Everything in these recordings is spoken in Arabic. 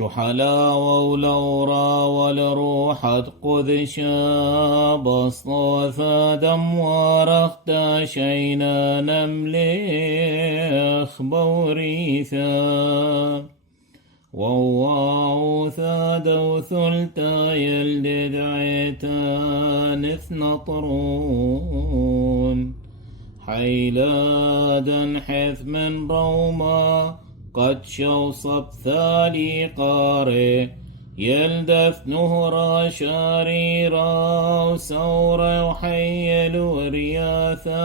حلاوة ولورا والروحة قذشا بصطفى دم ورخت شينا نمليخ بوريثا وواو ثاد وثلتا يلد عيتا نثنطرون حيلادا حث من روما قد شوصب ثالي قاري يلدث نهرا شريرا وسورا وحيل ورياثا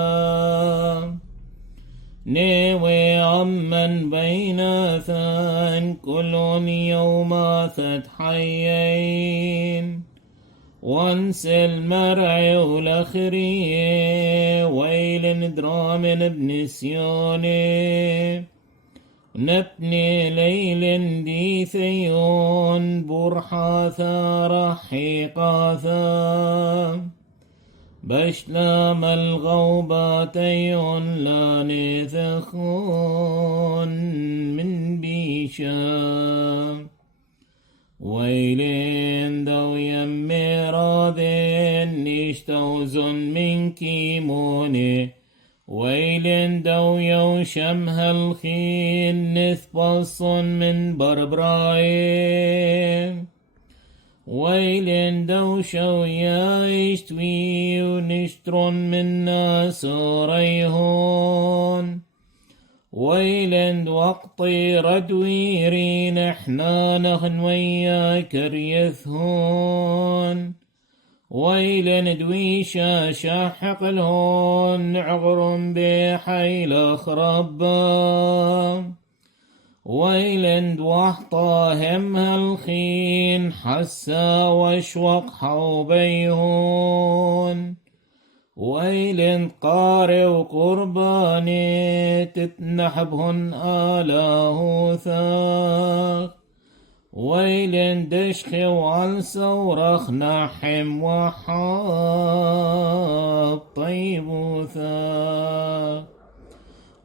نيوي عمن بين ثان كل يوم فتحيين وانس المرعي والأخري ويل درام ابن سيوني نبني ليل دي ثيون برحاثا رحيقاثا بشلام الغوباتيون لا نثخون من بيشام ويلين دو يمي راذين نشتوزن من كيموني ويلين دو يوشم هالخين نثبص من بربرايم ويلين دو شويا يشتوي ونشترون من ناس ريهون ويلند وقطي ردويرين احنا نخن وياك ريثهون ويلند ويشا شاحق الهون نعغرم بحيل خربا ويلند وحطا هم هالخين حسا واشوق حوبيهون ويلند قاري وقرباني تتنحبهن آله ثاق ويلند دشخي وعنسا ورخ نحم وحاب طيب ثاق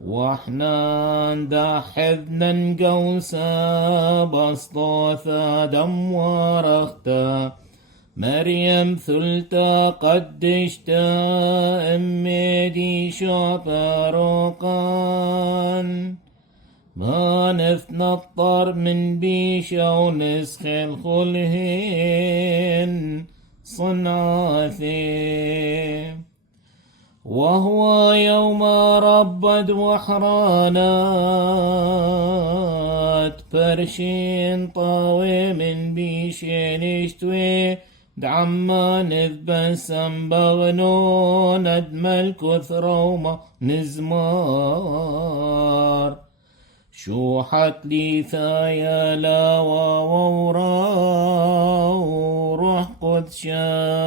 واحنا ندحذنا نقوسا بسطوثا دم ورختا مريم ثلتا قدشتا امي دي شوباروقان ما نثنطر من بيشا ونسخ الخلهن صناثي وهو يوم ربد وحرانات فرشين طاوي من بيشين اشتوي دعما نذبسم بغنو ندم الكثر وما نزمار شوحت لي ثايا لا وورا وروح قدشا